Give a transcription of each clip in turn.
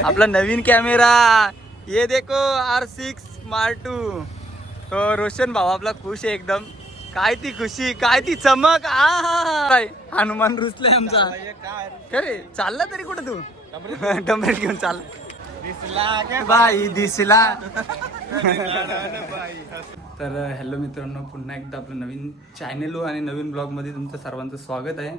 आपला नवीन कॅमेरा ये देखो R6 Mark II. तो रोशन भाऊ आपला खुश आहे एकदम. काय ती खुशी, काय ती चमक. काय हनुमान रुसले आमचा. खरे चालला तरी कुठं तू डंबरेट घेऊन चाल. बाई दिसला. तर हॅलो मित्रांनो, पुन्हा एकदा आपलं नवीन चॅनल आणि नवीन ब्लॉगमध्ये तुमचं सर्वांचं स्वागत आहे.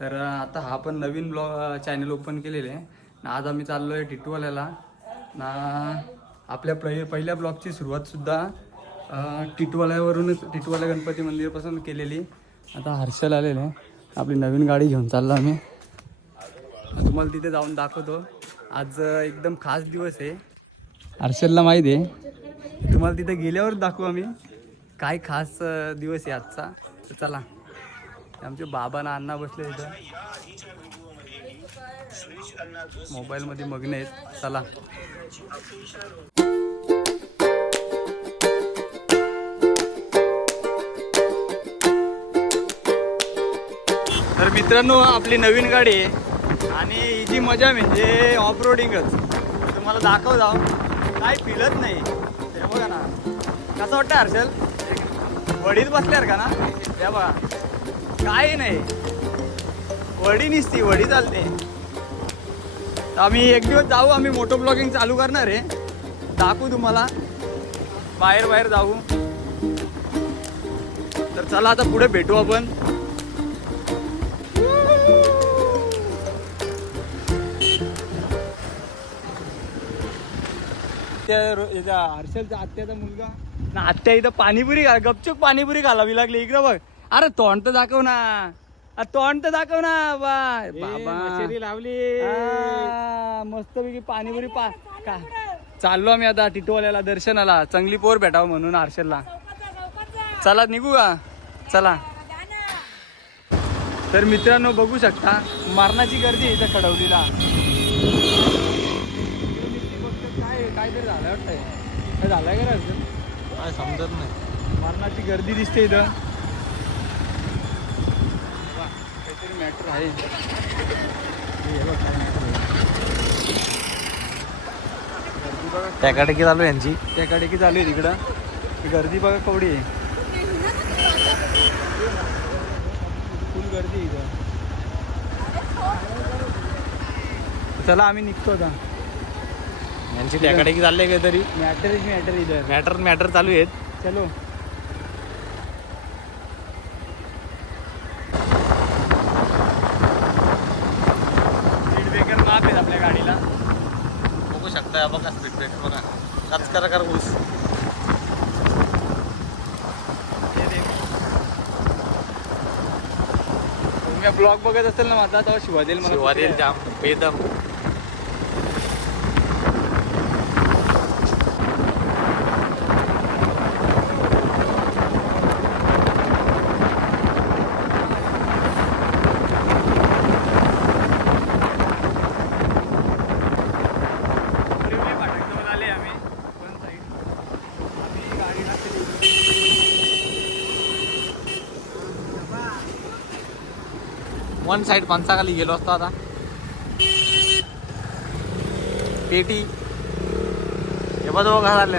तर आता हा पण नवीन ब्लॉग चॅनल ओपन केलेलं आहे ना. आज आम्ही चाललो आहे टिटवाल्याला ना. आपल्या पहिल्या ब्लॉगची सुरुवातसुद्धा टिटवाला गणपती मंदिरापासून केलेली. आता हर्षल आलेलं आहे, आपली नवीन गाडी घेऊन चाललो आम्ही. तुम्हाला तिथे जाऊन दाखवतो. आज एकदम खास दिवस आहे, हर्षलला माहिती आहे. तुम्हाला तिथे गेल्यावर दाखवू आम्ही काय खास दिवस आहे आजचा. तर चला, आमचे बाबा ना अण्णा बसले इथं मोबाईलमध्ये मग्न आहेत. चला. तर मित्रांनो, आपली नवीन गाडी आहे आणि ही जी मजा म्हणजे ऑफ रोडिंगच. तुम्हाला दाखव जाऊ, काय फिलत नाही. हे बघा ना, कसं वाटतं हर्षल? वडीत बसल्यावर का ना. हे बघा, काय नाही, वडी निसती, वडी चालते. तर आम्ही एक दिवस जाऊ, आम्ही मोटो ब्लॉगिंग चालू करणार आहे. दाखवू तुम्हाला, बाहेर जाऊ. तर चला आता पुढे भेटू आपण. हर्षलचा आत्याचा मुलगा ना, आत्या इथं पाणीपुरी गपचूप पाणीपुरी घालावी लागली. इकडं बघ. अरे तोंड तर दाखव ना, तोंड तर दाखव ना. बाबा लावली मस्तपैकी पाणीपुरी का. चाललो आम्ही आता टिटवाल्याला दर्शनाला, चांगली पोर भेटावं म्हणून हर्षलला. चला निघू का. चला. तर मित्रांनो, बघू शकता मरणाची गर्दी आहे इथं कडवलीला. काहीतरी झालं वाटतंय. काय झालंय का हर्षल? काय समजत नाही. मरणाची गर्दी दिसते इथं. काहीतरी मॅटर आहे. टॅकाटॅकी चालू आहे यांची. टॅकाटॅकी चालू आहे तिकडं. गर्दी बघा केवढी आहे. फुल गर्दी इथं. चला आम्ही निघतो आता. यांची टॅकाटॅकी चालली आहे काहीतरी. मॅटर इथं मॅटर चालू आहेत. चलो. स्पीड ब्रेकर माप आहेत आपल्या गाडीला. बघू शकता बघा, स्पीड ब्रेकर बघा. कच करा ऊस. तुम्ही ब्लॉग बघत असेल ना माझा, तेव्हा शिवा देईल जाम बेदम. वन साइड पंचाखाली गेलो असतो आता. पेटी हे बघा घालले.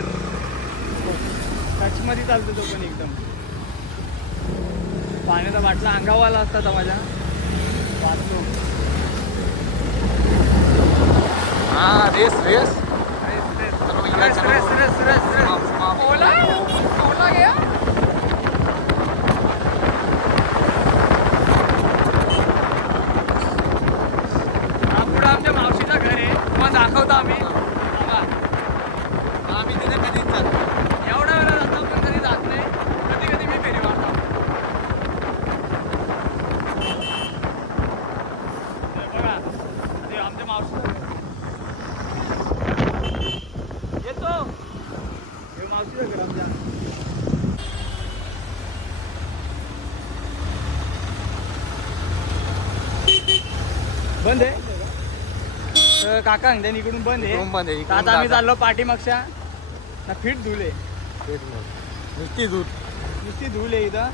टच मध्ये चालतो तो पण एकदम. पाण्याचा बाटला अंगावाला असता माझ्या वाचतो. हा रेस रेस आमच्या मावशीचं घर आहे, तुम्हाला दाखवतो आम्ही. आम्ही तिथे कधीच जातो. एवढ्या वेळा जातो पण कधी जात नाही. कधी मी फेरी मारतो. बघा, ते आमच्या मावशीचं घर येतो. हे मावशीचं घर आमच्या. बंद आहे काका, अंगद्यान इकडून बंद आहे. बंद आहे. आता आम्ही चाललो पाठीमागच्या ना. फिट धुले नुसती धुले इथं.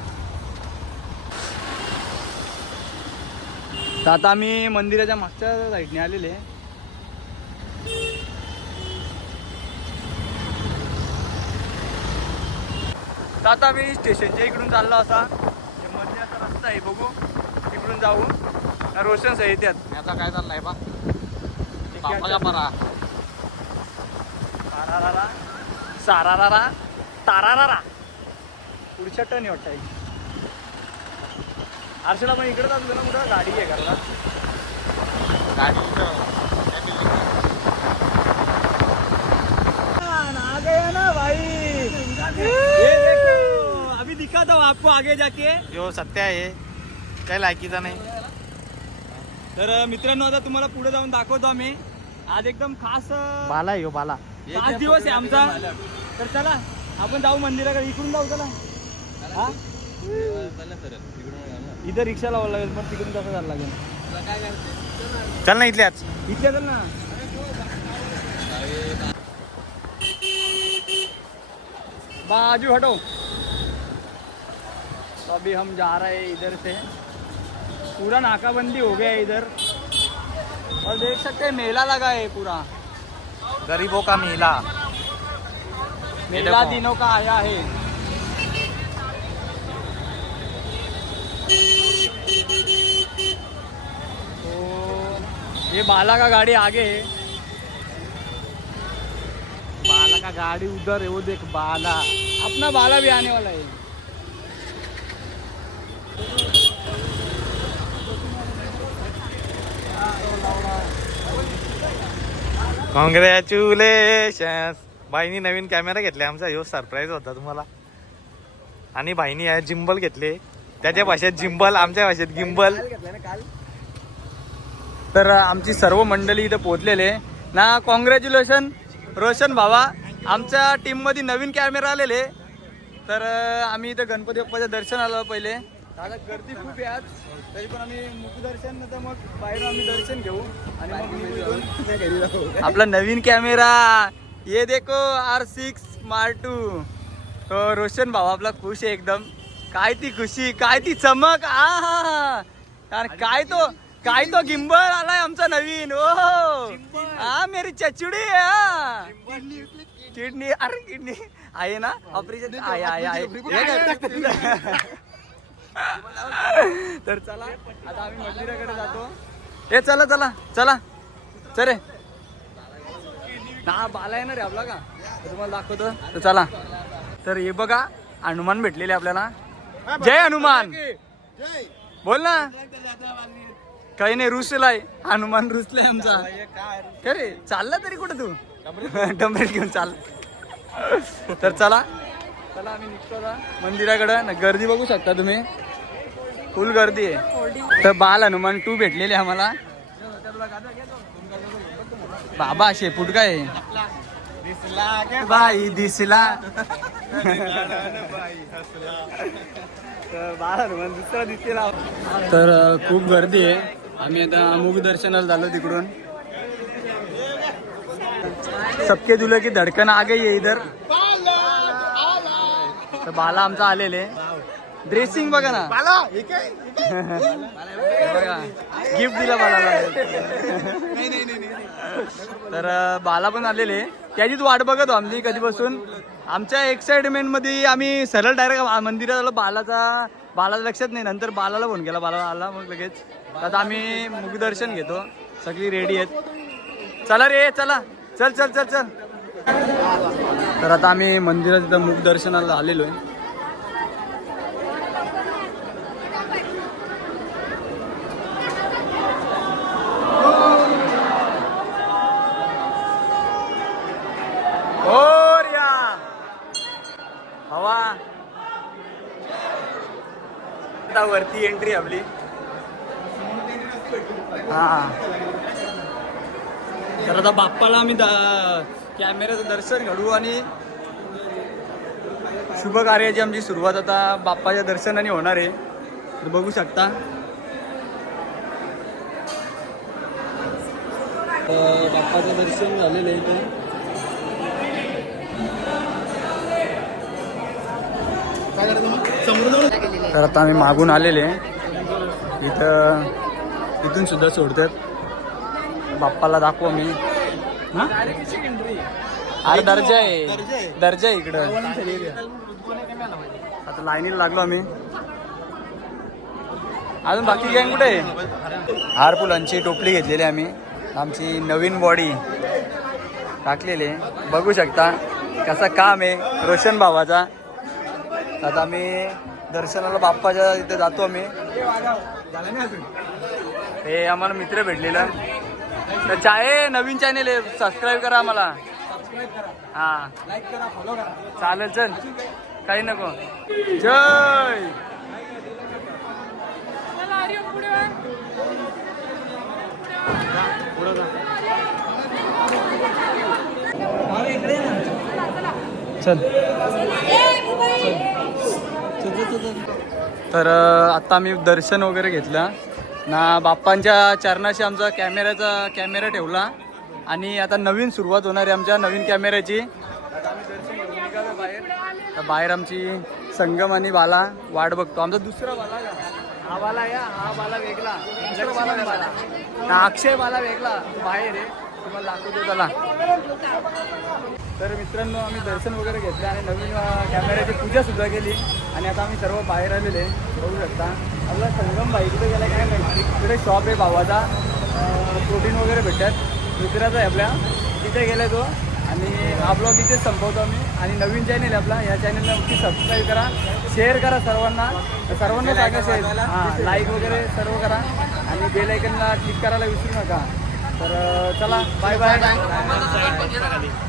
तर आता आम्ही मंदिराच्या मागच्या साईडने आलेले. तर आता आम्ही स्टेशनच्या इकडून चाललो असा मध्ये असा रस्ता आहे, बघू तिकडून जाऊ. रोशन सही येतात. याचा काय चाललाय बा बापाला परा सारारारा सारारारा तारारारा पुढच्या टर्न आहे वाटतं. आरशेला पण इकडे जातो ना, कुठं गाडी आहे घरला. गाडी आ गया ना भाई, ये देखो अभी दिखाता हूँ आपको आगे जाके. जो सत्य आहे काही लायकीचा नाही. तर मित्रांनो आता तुम्हाला पुढे जाऊन दाखवतो आम्ही. आज एकदम खास बाला आहे बाला. खास दिवस आहे आमचा. तर चला आपण जाऊ मंदिराकडे. इकडून जाऊ चला. हा इथं रिक्षा लावावं लागेल, पण तिकडून कसं जायला लागेल. चल ना इथल्याच. इथल्या चल ना. बाजू हटो. तो अभी हम जा रहे हैं इधर से. पूरा नाकाबंदी हो गया है इधर, और देख सकते हैं मेला लगा है पूरा. गरीबों का मेला. मेला दिनों का आया है. तो ये बाला का गाड़ी आगे है. बाला का गाड़ी उधर है, वो देख बाला. अपना बाला भी आने वाला है. कॉंग्रॅच्युलेशन. बाईनी नवीन कॅमेरा घेतले. आमचा ह्यो सरप्राईज होता तुम्हाला. आणि बाईनी आहे जिंबल घेतले. त्याच्या भाषेत जिंबल, आमच्या भाषेत गिंबल. तर आमची सर्व मंडळी इथं पोहोचलेले ना. कॉंग्रॅच्युलेशन रोशन भावा, आमच्या टीममध्ये नवीन कॅमेरा आलेले. तर आम्ही इथं गणपती बाप्पाच्या दर्शनाला पहिले. आता गर्दी खूप आहे आज, तरी पण आम्ही मुखदर्शन नंतर मग बाहेर आम्ही दर्शन घेऊ आणि मग घरी जाऊ. आपला नवीन कॅमेरा ये देखो R6 Mark II. तो रोशन भाऊ आपला खुश आहे एकदम. काय ती खुशी, काय ती चमक. यार काय तो गिंबल आलाय आमचा नवीन. ओ हा मेरी चचुडी. किडनी, अरे किडनी आहे ना ऑपरेशन. आहे. तर चला आता आम्ही मंदिराकडे जातो. हे चला चला चला चले ना. बाला येणार आहे आपला का, तुम्हाला दाखवतो. तर चला. तर हे बघा हनुमान भेटलेले आपल्याला. जय हनुमान बोल ना. काही नाही, रुसलाय हनुमान, रुसलाय आमचा. खरे चालला तरी कुठं तू डंबरेट घेऊन चाल. तर चला चला आम्ही निघतो आता मंदिराकडे. गर्दी बघू शकता तुम्ही, फुल गर्दी आहे. तर बाल हनुमान 2 भेटलेले आम्हाला. बाबा शेपूट काय बाई दिसला. बाल हनुमान दुसरा दिसला. तर खूप गर्दी आहे. आम्ही आता मुख दर्शनाला झालो तिकडून. सबके दुल्हे की धडकन आ गई है इधर. तर बाला आमचा आलेले. ड्रेसिंग बघा ना. बघा गिफ्ट दिला बालाला. तर बाला पण आलेले. त्याचीच वाट बघत आमची कधीपासून. आमच्या एक्साइटमेंट मध्ये आम्ही सरळ डायरेक्ट मंदिरात आलो. बालाला लक्षात नाही. नंतर बालाला फोन केला, बाला आला मग लगेच. आता आम्ही मुखदर्शन घेतो. सगळी रेडी आहेत. चला रे चला, चल चल चल चल. तर आता आम्ही मंदिरात इथं मुखदर्शनाला आलेलो आहे. हवा आता वरती एंट्री आपली. हा तर आता बाप्पाला आम्ही कॅमेऱ्याचं दर्शन घडवू आणि शुभ कार्याची आमची सुरुवात आता बाप्पाच्या दर्शनाने होणार आहे. तर बघू शकता बाप्पाचं दर्शन झालेलं आहे इथे. तर आता आम्ही मागून आलेले इथून सुद्धा सोडतात. बाप्पाला दाखवू मी. अरे दर्जा आहे दर्जा आहे इकडं. आता लाईनीला लागलो आम्ही. अजून बाकी गँग कुठे आहे? हारपुलांची टोपली घेतलेली आम्ही. आमची नवीन बॉडी टाकलेली आहे. बघू शकता कसं काम आहे रोशन भावाचा. आता आम्ही दर्शनाला बाप्पाच्या इथे जातो आम्ही. हे आम्हाला मित्र भेटलेलं तर चाय नवीन चॅनेल आहे सबस्क्राईब करा आम्हाला. हां लाईक करा फॉलो करा. चालेल चल काही नको. जय चल. तर आता आम्ही दर्शन वगैरे घेतलं ना. बाप्पांच्या चरणाशी आमचा कॅमेरा ठेवला आणि आता नवीन सुरुवात होणार आहे आमच्या नवीन कॅमेऱ्याची. आता आम्ही दर्शन घेऊन निघालो बाहेर. तर बाहेर आमची संगम आणि बाला वाट बघतो. आमचा दुसरा बाला का हा बाला या हा बाला वेगळा बाला अक्षय बाला वेगळा तो बाहेर आहे. तुम्हाला दाखवतो त्याला. तर मित्रांनो आम्ही दर्शन वगैरे घेतलं आणि नवीन कॅमेऱ्याची पूजा सुद्धा केली आणि आता आम्ही सर्व बाहेर आलेले बघू शकता. आपला संगम भाई कुठे गेला काय माहिती. तिकडे शॉप आहे भावाचा प्रोटीन वगैरे भेटतात मित्राचा आहे आपल्या तिथे गेला तो. आणि हा ब्लॉग इथेच संपवतो आम्ही. आणि नवीन चॅनल आहे आपला या चॅनलला नक्की सबस्क्राईब करा शेअर करा सर्वांना सांगा. हां लाईक वगैरे सर्व करा आणि बेल आयकनला क्लिक करायला विसरू नका. तर चला बाय बाय.